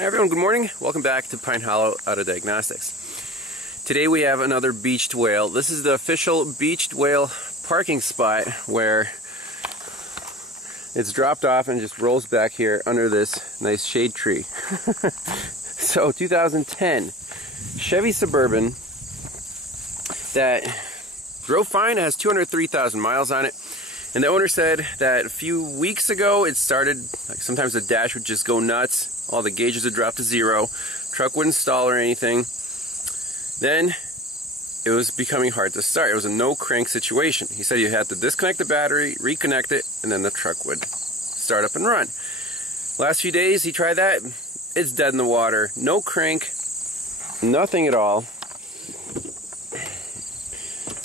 Hey everyone, good morning. Welcome back to Pine Hollow Auto Diagnostics. Today we have another beached whale. This is the official beached whale parking spot where it's dropped off and just rolls back here under this nice shade tree. So 2010 Chevy Suburban that drove fine. It has 203,000 miles on it. And the owner said that a few weeks ago it started, like sometimes the dash would just go nuts, all the gauges would drop to zero, truck wouldn't stall or anything. Then it was becoming hard to start. It was a no crank situation. He said you had to disconnect the battery, reconnect it, and then the truck would start up and run. Last few days he tried that, it's dead in the water. No crank, nothing at all.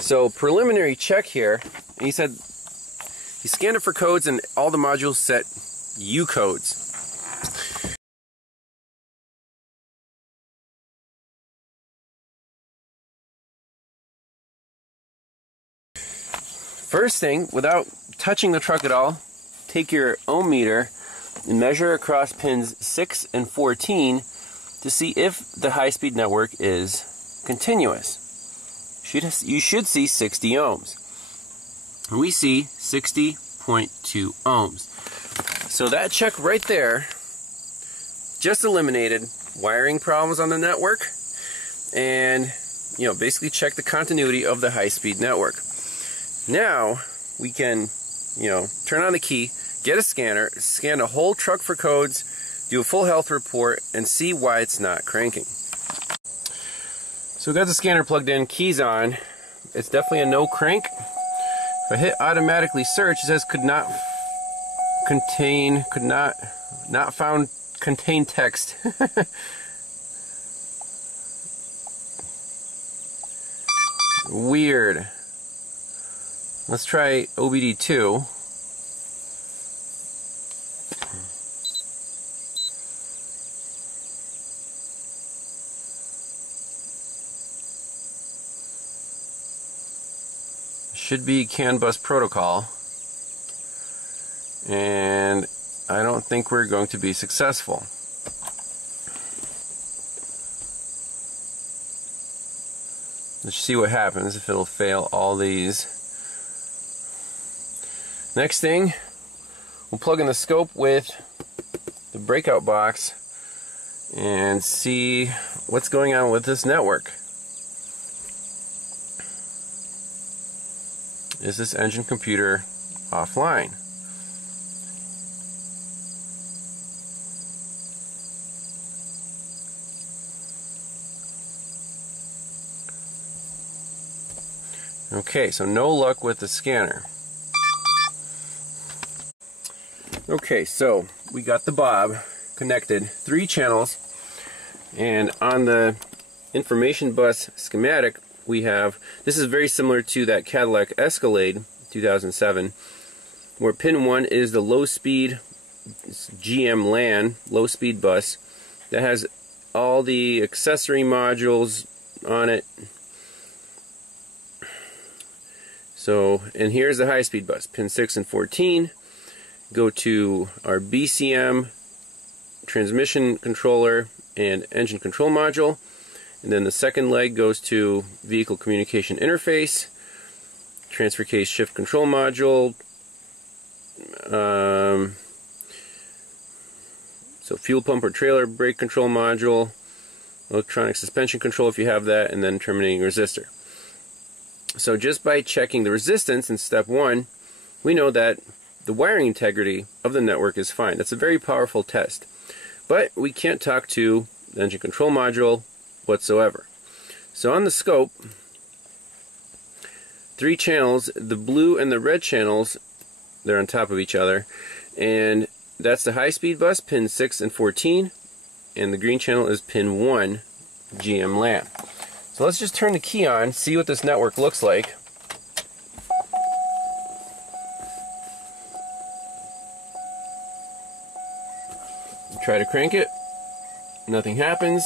So preliminary check here, and he said he scanned it for codes and all the modules set U codes. First thing, without touching the truck at all, take your ohm meter and measure across pins 6 and 14 to see if the high-speed network is continuous. You should see 60 ohms. We see 60.2 ohms. So that check right there just eliminated wiring problems on the network and, you know, basically check the continuity of the high-speed network. Now we can, you know, turn on the key, get a scanner, scan a whole truck for codes, do a full health report, and see why it's not cranking. So we got the scanner plugged in, keys on. It's definitely a no crank. If I hit automatically search, it says could not found contain text. Weird. Let's try OBD2. Should be CAN bus protocol, and I don't think we're going to be successful. Let's see what happens if it'll fail all these. Next thing, we'll plug in the scope with the breakout box and see what's going on with this network. Is this engine computer offline? Okay, so no luck with the scanner. Okay, so we got the Bob connected, 3 channels, and on the information bus schematic we have, this is very similar to that Cadillac Escalade 2007, where pin 1 is the low speed GM LAN, low speed bus, that has all the accessory modules on it. So, and here's the high speed bus, pin 6 and 14. Go to our BCM transmission controller and engine control module, and then the second leg goes to vehicle communication interface, transfer case shift control module, so fuel pump or trailer brake control module, electronic suspension control if you have that, and then terminating resistor. So just by checking the resistance in step 1, we know that the wiring integrity of the network is fine. That's a very powerful test. But we can't talk to the engine control module whatsoever. So on the scope, 3 channels, the blue and the red channels, they're on top of each other, and that's the high-speed bus, pin 6 and 14, and the green channel is pin 1, GM LAN. So let's just turn the key on, see what this network looks like. Try to crank it, nothing happens.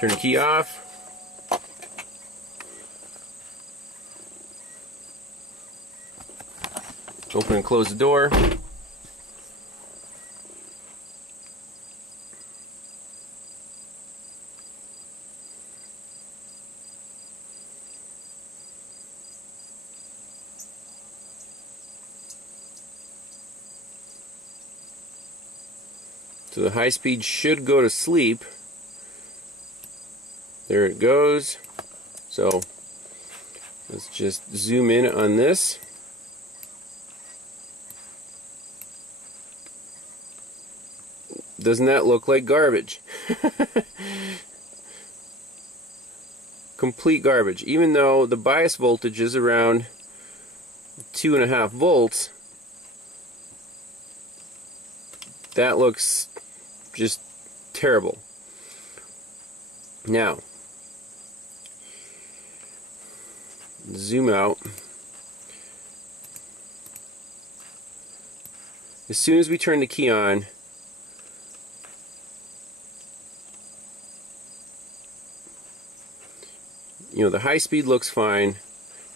Turn the key off. Open and close the door. So the high speed should go to sleep. There it goes. So let's just zoom in on this. Doesn't that look like garbage? Complete garbage. Even though the bias voltage is around 2.5 volts, that looks just terrible. Now, zoom out. As soon as we turn the key on, the high speed looks fine.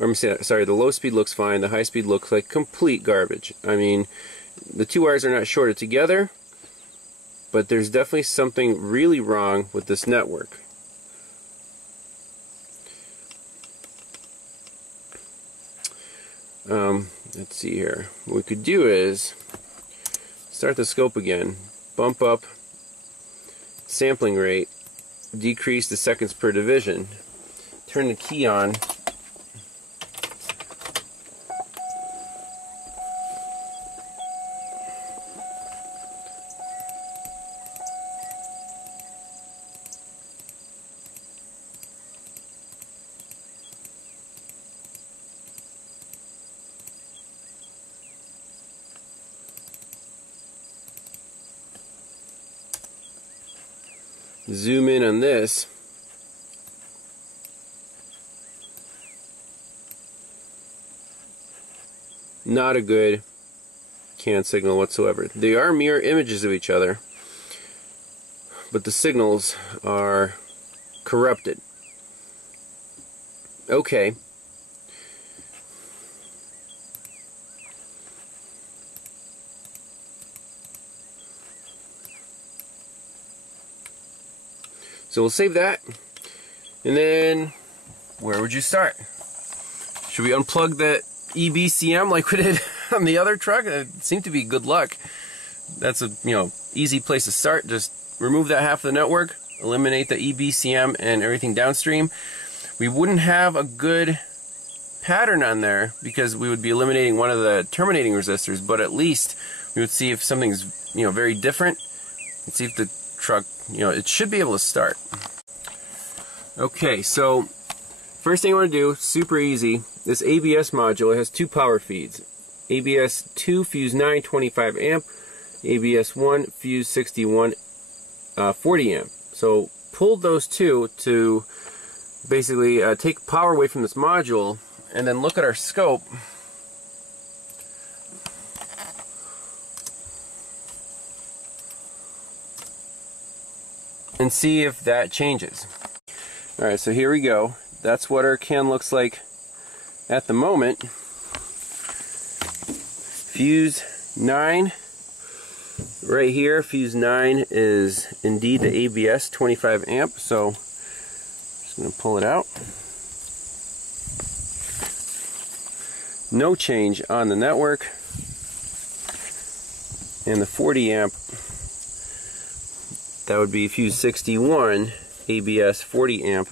Or I'm sorry, the low speed looks fine. The high speed looks like complete garbage. I mean, the two wires are not shorted together, but there's definitely something really wrong with this network. Let's see here. What we could do is start the scope again, bump up sampling rate, decrease the seconds per division, turn the key on, zoom in on this. Not a good CAN signal whatsoever. They are mirror images of each other, but the signals are corrupted. Okay. So we'll save that, and then where would you start? Should we unplug the EBCM like we did on the other truck? It seemed to be good luck. That's a easy place to start. Just remove that half of the network, eliminate the EBCM and everything downstream. We wouldn't have a good pattern on there because we would be eliminating one of the terminating resistors, but at least we would see if something's very different and see if the truck it should be able to start. Okay, so first thing I want to do, super easy, this ABS module, it has two power feeds. ABS 2 fuse 9 25 amp, ABS 1 fuse 61 40 amp. So pulled those two to basically take power away from this module, and then look at our scope. And see if that changes. Alright, so here we go. That's what our CAN looks like at the moment. Fuse 9 right here. Fuse 9 is indeed the ABS 25 amp. So I'm just going to pull it out. No change on the network. And the 40 amp, that would be fuse 61, ABS 40 amp.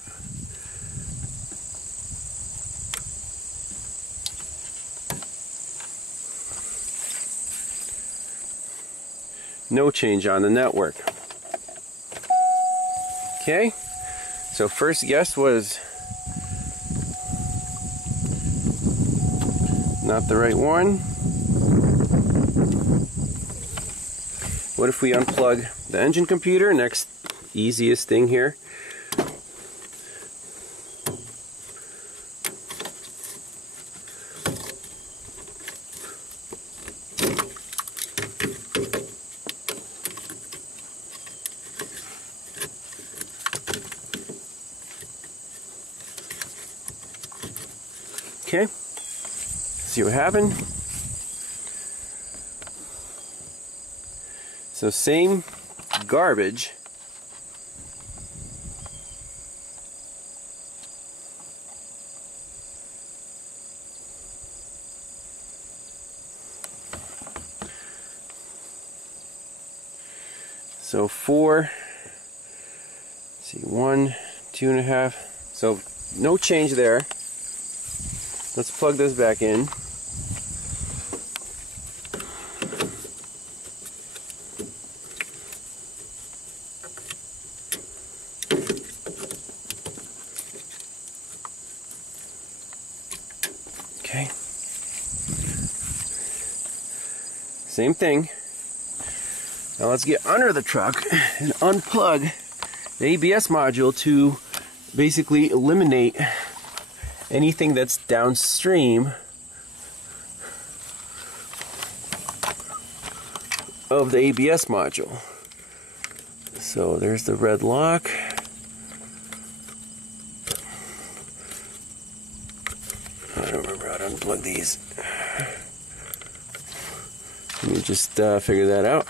No change on the network. Okay, so first guess was not the right one. What if we unplug the engine computer? Next easiest thing here. Okay, see what happened. So same garbage. So 4, let's see, 1, 2.5. So no change there. Let's plug this back in. Okay. Same thing. Now let's get under the truck and unplug the ABS module to basically eliminate anything that's downstream of the ABS module. So there's the red lock. I don't remember how to unplug these. Let me just figure that out.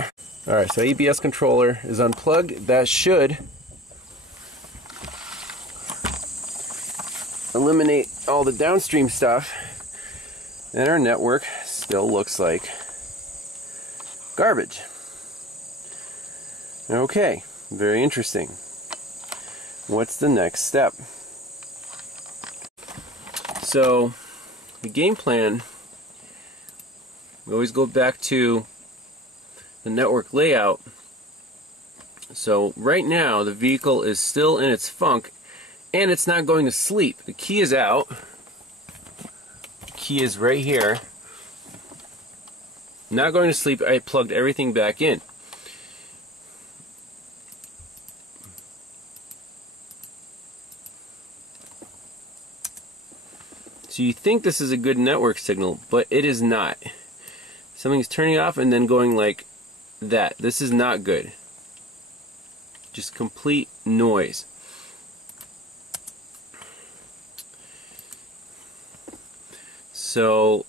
Alright, so ABS controller is unplugged. That should eliminate all the downstream stuff. And our network still looks like garbage. Okay, very interesting. What's the next step? So, the game plan, we always go back to the network layout. So right now the vehicle is still in its funk and it's not going to sleep. The key is out. The key is right here. Not going to sleep. I plugged everything back in. So you think this is a good network signal, but it is not. Something's turning off and then going like that. This is not good. Just complete noise. So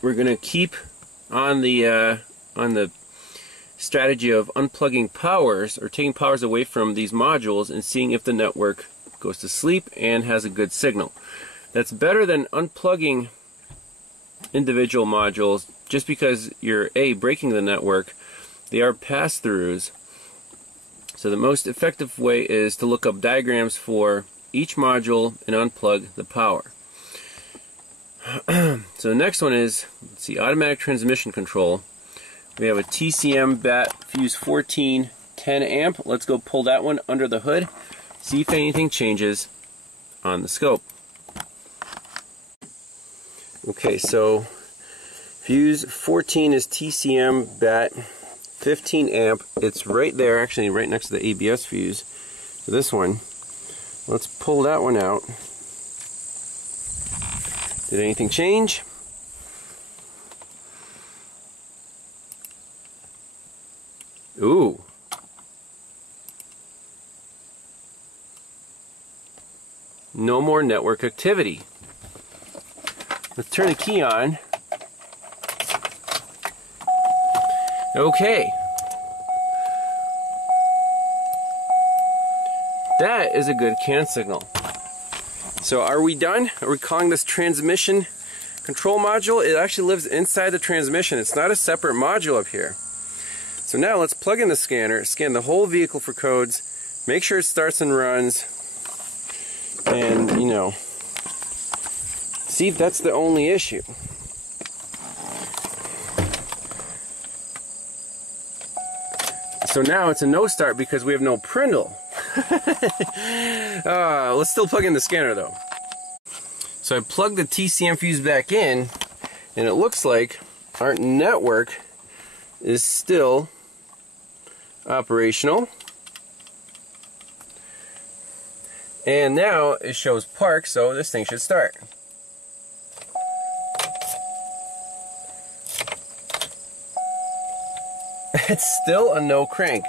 we're gonna keep on the strategy of unplugging powers or taking powers away from these modules and seeing if the network goes to sleep and has a good signal. That's better than unplugging individual modules just because you're breaking the network. They are pass-throughs. So the most effective way is to look up diagrams for each module and unplug the power. So the next one is, let's see, automatic transmission control. We have a TCM bat fuse 14 10 amp. Let's go pull that one under the hood, see if anything changes on the scope. Okay, so fuse 14 is TCM bat 15 amp. It's right there, actually right next to the ABS fuse. So this one, let's pull that one out. Did anything change? Ooh. No more network activity. Let's turn the key on. Okay. That is a good CAN signal. So are we done? Are we calling this transmission control module? It actually lives inside the transmission. It's not a separate module up here. So now let's plug in the scanner, scan the whole vehicle for codes, make sure it starts and runs, and, you know, see if that's the only issue. So now it's a no start because we have no prindle. Let's still plug in the scanner though. So I plugged the TCM fuse back in, and it looks like our network is still operational. And now it shows park, so this thing should start. It's still a no crank.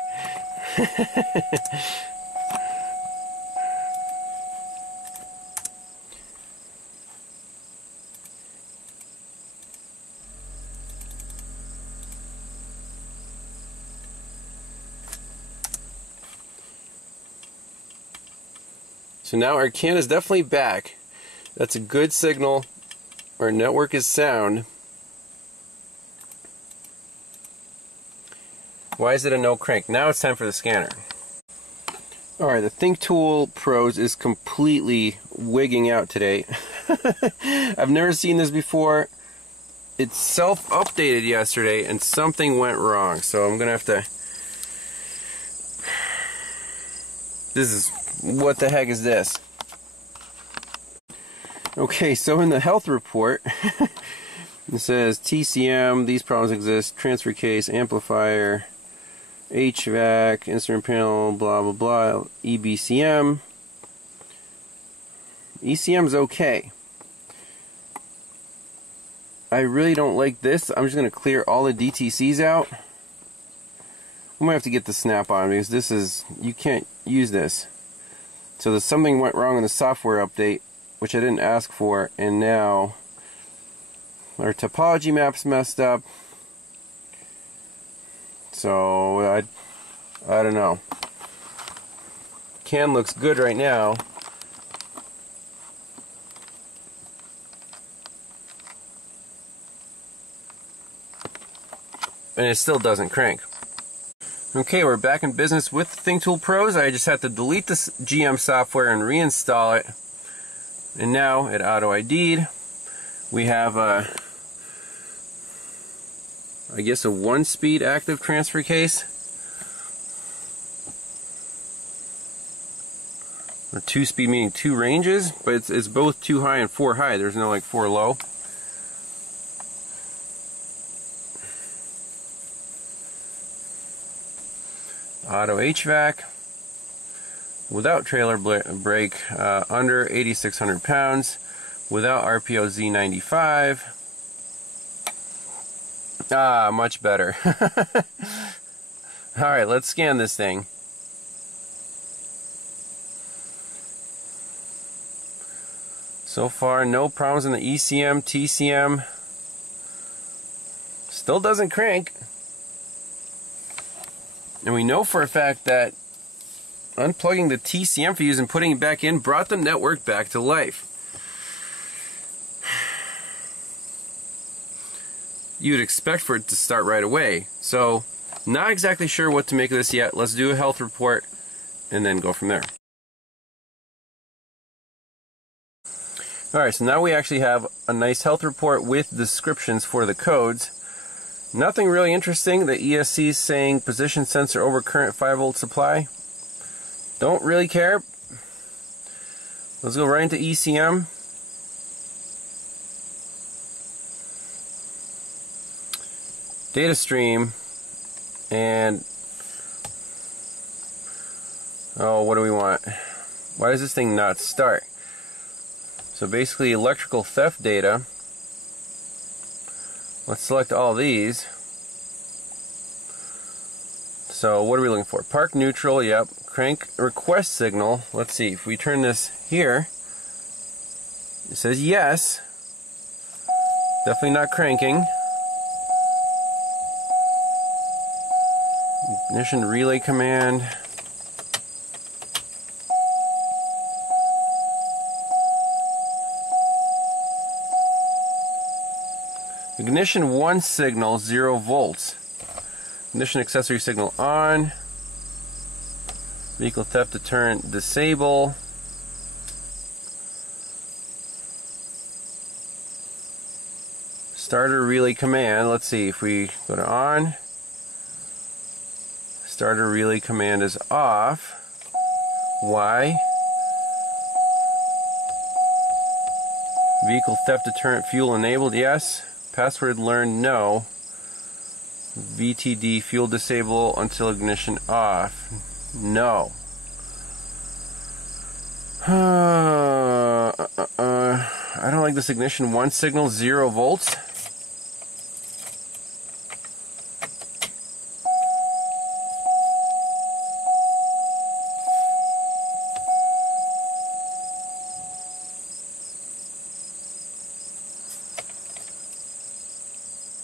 So now our CAN is definitely back. That's a good signal. Our network is sound. Why is it a no crank? Now it's time for the scanner. Alright, the THINKTOOL Pros is completely wigging out today. I've never seen this before. It self-updated yesterday and something went wrong. So I'm going to have to... This is... What the heck is this? Okay, so in the health report, it says TCM, these problems exist, transfer case, amplifier, HVAC, instrument panel, blah blah blah, EBCM. ECM's okay. I really don't like this. I'm just going to clear all the DTCs out. I'm going to have to get the snap on because this is, you can't use this. So there's something went wrong in the software update, which I didn't ask for, and now our topology map's messed up. So I don't know. Can looks good right now. And it still doesn't crank. Okay, we're back in business with THINKTOOL Pros. I just have to delete this GM software and reinstall it. And now it auto-ID'd. We have I guess a 1-speed active transfer case. Or 2-speed meaning 2 ranges, but it's both 2 high and 4 high. There's no like 4 low. Auto HVAC without trailer brake, under 8,600 pounds, without RPO Z95. Ah, much better. Alright, let's scan this thing. So far, no problems in the ECM, TCM. Still doesn't crank. And we know for a fact that unplugging the TCM fuse and putting it back in brought the network back to life. You would expect for it to start right away. So, not exactly sure what to make of this yet. Let's do a health report and then go from there. Alright, so now we actually have a nice health report with descriptions for the codes. Nothing really interesting. The ESC is saying position sensor over current 5-volt supply. Don't really care. Let's go right into ECM. Data stream, and oh, what do we want? Why does this thing not start? So basically electrical theft data. Let's select all these. So what are we looking for? Park neutral, yep. Crank request signal. Let's see, if we turn this here, it says yes. Definitely not cranking. Ignition relay command. Ignition 1 signal 0 volts. Ignition accessory signal on. Vehicle theft deterrent disable. Starter relay command. Let's see if we go to on. Starter relay command is off. Why? Vehicle theft deterrent fuel enabled, yes. Password learned, no. VTD fuel disable until ignition off, no. I don't like this ignition 1 signal 0 volts.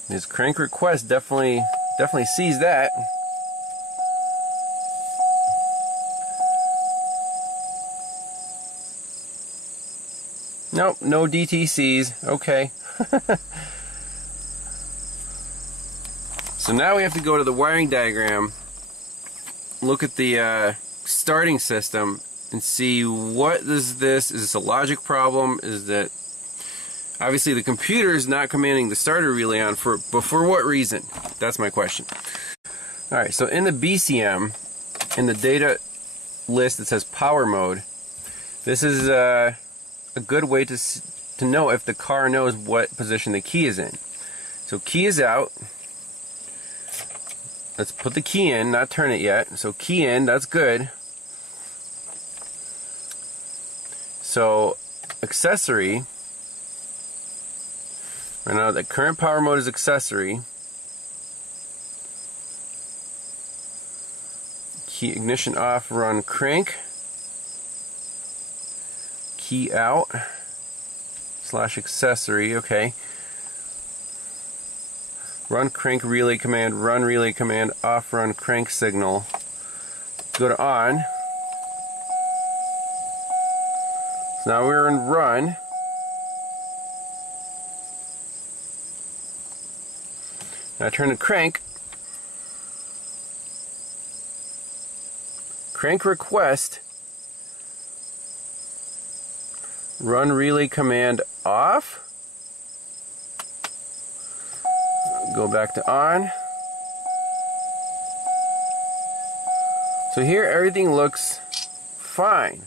His crank request definitely sees that. Nope, no DTCs. Okay. So now we have to go to the wiring diagram, look at the starting system, and see what is this. Is this a logic problem? Is that obviously the computer is not commanding the starter relay on, but for what reason? That's my question. Alright, so in the BCM, in the data list that says power mode, this is a good way to know if the car knows what position the key is in. So key is out. Let's put the key in, not turn it yet. So key in, that's good. So accessory, right now the current power mode is accessory. Key ignition off, run crank. Key out / accessory, okay. Run crank relay command, run relay command, off run crank signal. Go to on. So now we're in run. Now turn to crank. Crank request. Run relay command off. Go back to on. So here everything looks fine.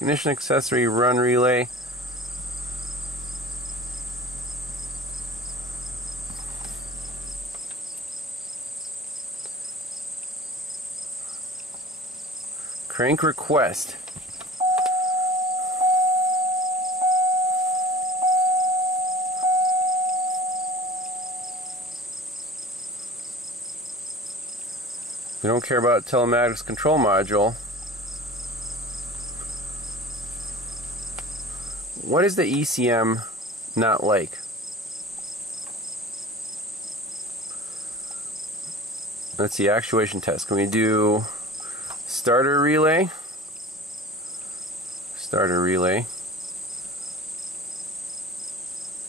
Ignition accessory, run relay. Crank request. We don't care about telematics control module. What is the ECM not like? Let's see, actuation test. Can we do starter relay? Starter relay.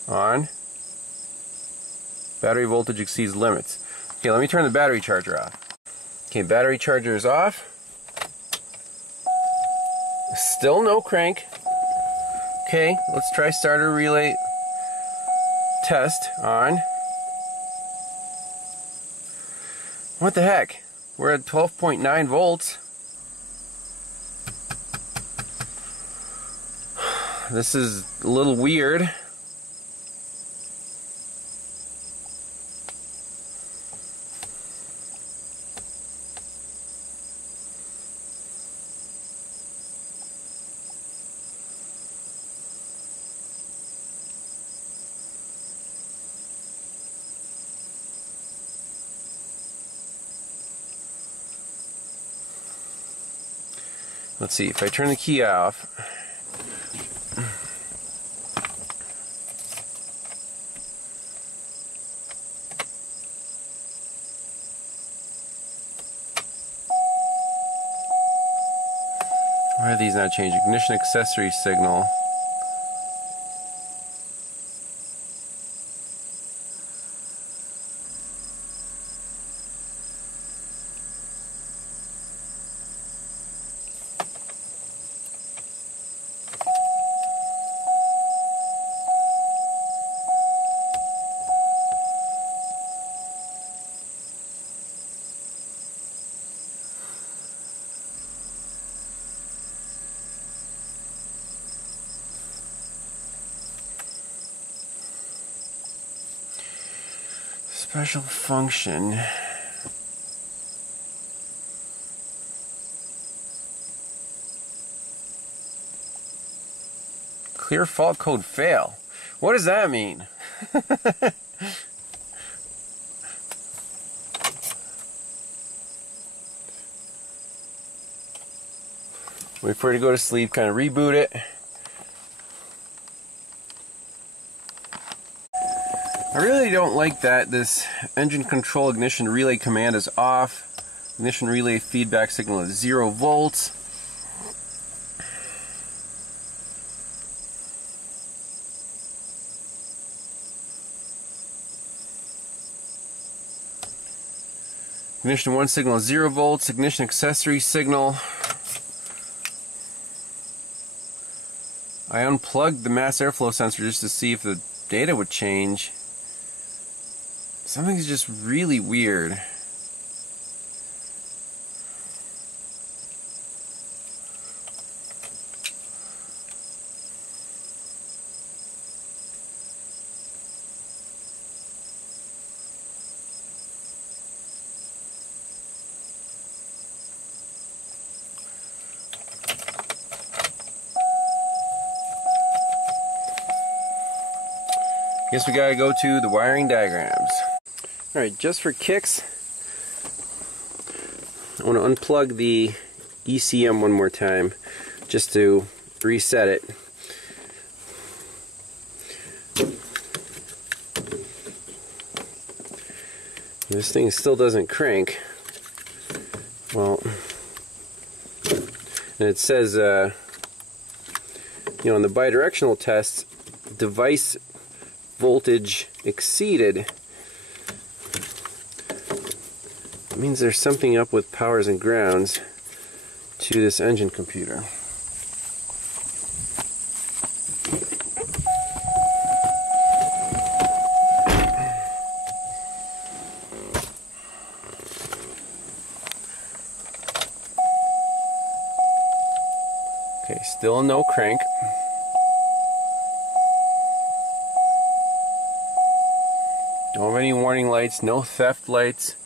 On. Battery voltage exceeds limits. Okay, let me turn the battery charger off. Okay, battery charger is off. Still no crank. Okay, let's try starter relay test on. What the heck? We're at 12.9 volts. This is a little weird. Let's see, if I turn the key off, why are these not changing? Ignition accessory signal. Special function. Clear fault code fail. What does that mean? Wait for it to go to sleep, kind of reboot it. I really don't like that this engine control ignition relay command is off. Ignition relay feedback signal is 0 volts. Ignition 1 signal is 0 volts. Ignition accessory signal. I unplugged the mass airflow sensor just to see if the data would change. Something's just really weird. Guess we gotta go to the wiring diagrams. Alright, just for kicks, I want to unplug the ECM one more time just to reset it. This thing still doesn't crank. Well, and it says, you know, in the bidirectional test, device voltage exceeded. It means there's something up with powers and grounds to this engine computer. Okay, still no crank. Don't have any warning lights, no theft lights.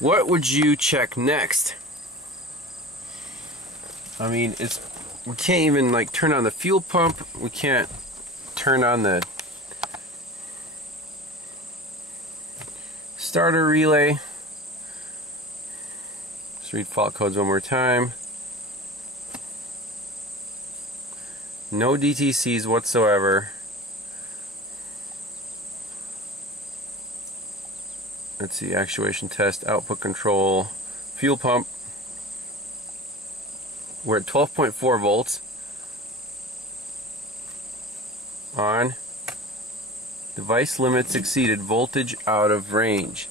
What would you check next? I mean, we can't even like turn on the fuel pump. We can't turn on the starter relay. Let's read fault codes one more time. No DTCs whatsoever. Let's see, actuation test, output control, fuel pump. We're at 12.4 volts. On. Device limits exceeded, voltage out of range.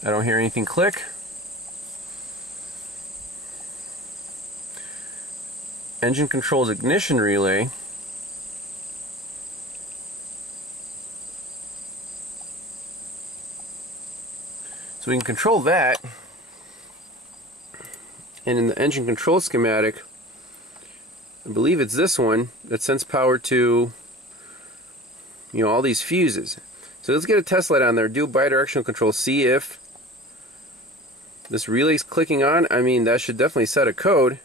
I don't hear anything click. Engine controls ignition relay. So we can control that. And in the engine control schematic, I believe it's this one that sends power to, you know, all these fuses. So let's get a test light on there, do bidirectional control, see if this relay's clicking on. I mean, that should definitely set a code.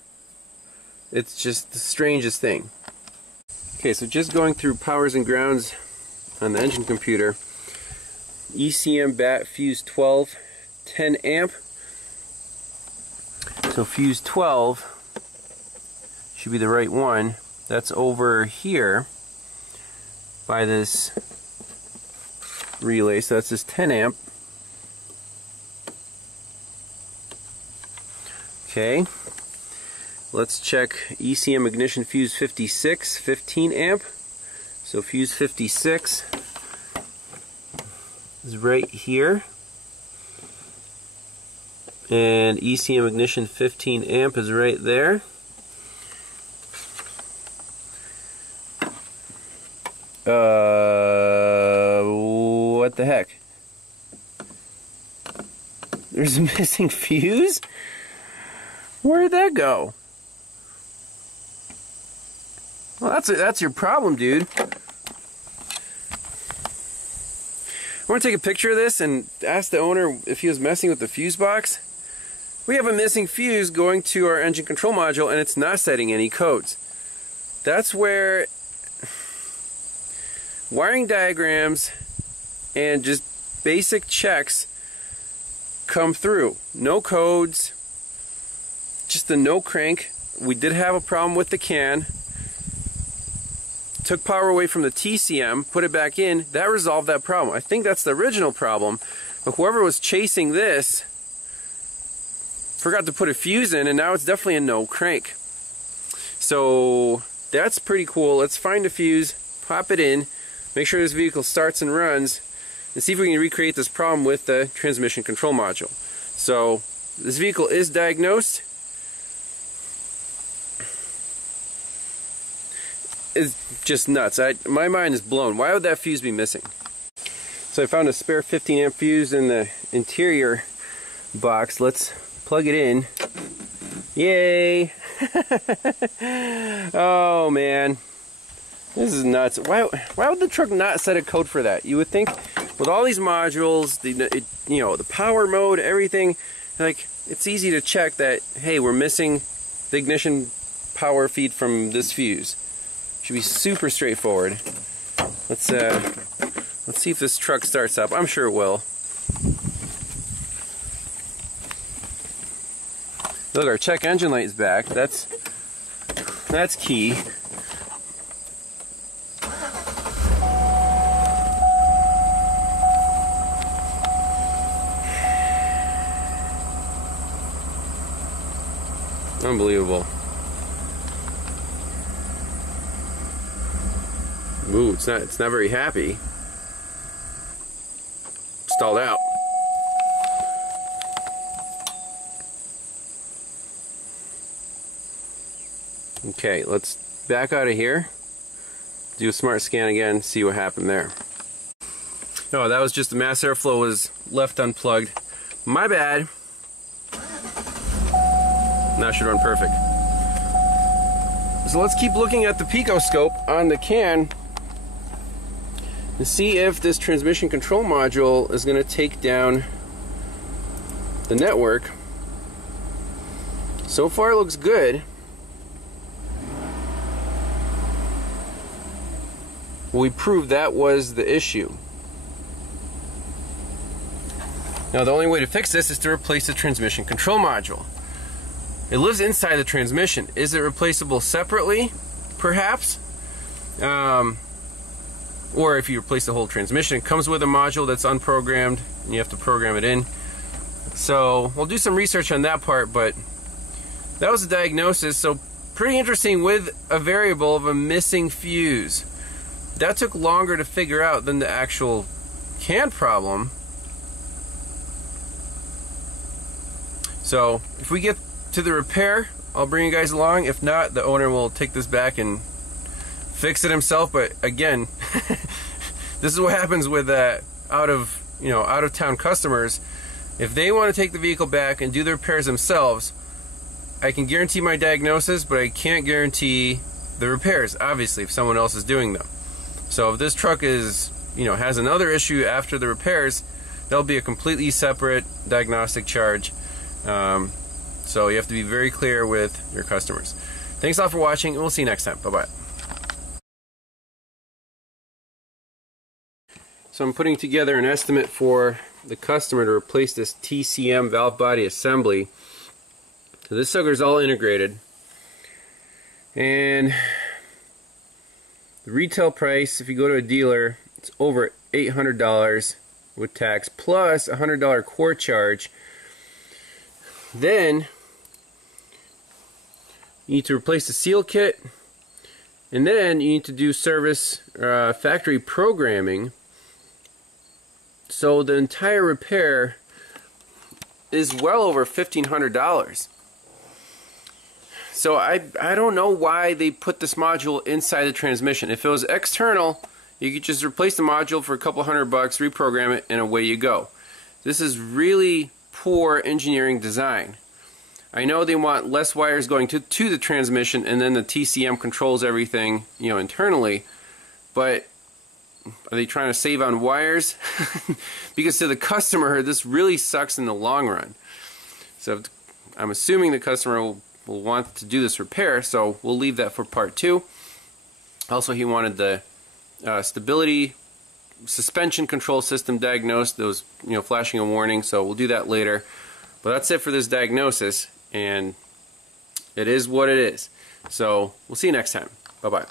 It's just the strangest thing. Okay, so just going through powers and grounds on the engine computer. ECM bat fuse 12, 10 amp. So fuse 12 should be the right one. That's over here by this relay, so that's this 10 amp. Okay, let's check ECM ignition fuse 56, 15 amp. So fuse 56 is right here, and ECM ignition 15 amp is right there. What the heck? There's a missing fuse? Where'd that go? Well, that's your problem, dude. I want to take a picture of this and ask the owner if he was messing with the fuse box. We have a missing fuse going to our engine control module, and it's not setting any codes. That's where wiring diagrams and just basic checks come through. No codes. just the no crank. We did have a problem with the can. Took power away from the TCM, put it back in. That resolved that problem. I think that's the original problem. But whoever was chasing this forgot to put a fuse in, and now it's definitely a no crank. So that's pretty cool. Let's find a fuse, pop it in, make sure this vehicle starts and runs, and see if we can recreate this problem with the transmission control module. So this vehicle is diagnosed. It's just nuts. My mind is blown. Why would that fuse be missing? So I found a spare 15 amp fuse in the interior box. Let's plug it in. Yay! Oh man, this is nuts. Why would the truck not set a code for that? You would think with all these modules, the power mode, everything, like it's easy to check that, hey, we're missing the ignition power feed from this fuse. Should be super straightforward. Let's see if this truck starts up. I'm sure it will. Look, our check engine light is back. That's key. Unbelievable. Ooh, it's not very happy. Stalled out. Okay, let's back out of here. Do a smart scan again, see what happened there. Oh, that was just the mass airflow was left unplugged. My bad. Now it should run perfect. So let's keep looking at the PICO scope on the can and see if this transmission control module is going to take down the network. So far it looks good. We proved that was the issue. Now the only way to fix this is to replace the transmission control module. It lives inside the transmission. Is it replaceable separately? Perhaps. Or if you replace the whole transmission, it comes with a module that's unprogrammed and you have to program it in. So we'll do some research on that part, but that was a diagnosis. So pretty interesting with a variable of a missing fuse. That took longer to figure out than the actual can problem. So if we get to the repair, I'll bring you guys along. If not, the owner will take this back and fix it himself. But again, this is what happens with out of town customers. If they want to take the vehicle back and do the repairs themselves, I can guarantee my diagnosis, but I can't guarantee the repairs, obviously, if someone else is doing them. So if this truck is, has another issue after the repairs, there'll be a completely separate diagnostic charge. So you have to be very clear with your customers. Thanks a lot for watching, and we'll see you next time. Bye-bye. So I'm putting together an estimate for the customer to replace this TCM valve body assembly. So this sucker is all integrated. And the retail price, if you go to a dealer, it's over $800 with tax, plus a $100 core charge. Then you need to replace the seal kit, and then you need to do service factory programming. So the entire repair is well over $1,500. So I don't know why they put this module inside the transmission. If it was external, you could just replace the module for a couple $100, reprogram it, and away you go. This is really poor engineering design. I know they want less wires going to the transmission, and then the TCM controls everything, internally. But are they trying to save on wires? Because to the customer, this really sucks in the long run. So I'm assuming the customer will want to do this repair, so we'll leave that for part 2. Also, he wanted the stability suspension control system diagnosed. Those, flashing a warning. So we'll do that later. But that's it for this diagnosis. And It is what it is. So we'll see you next time. Bye-bye.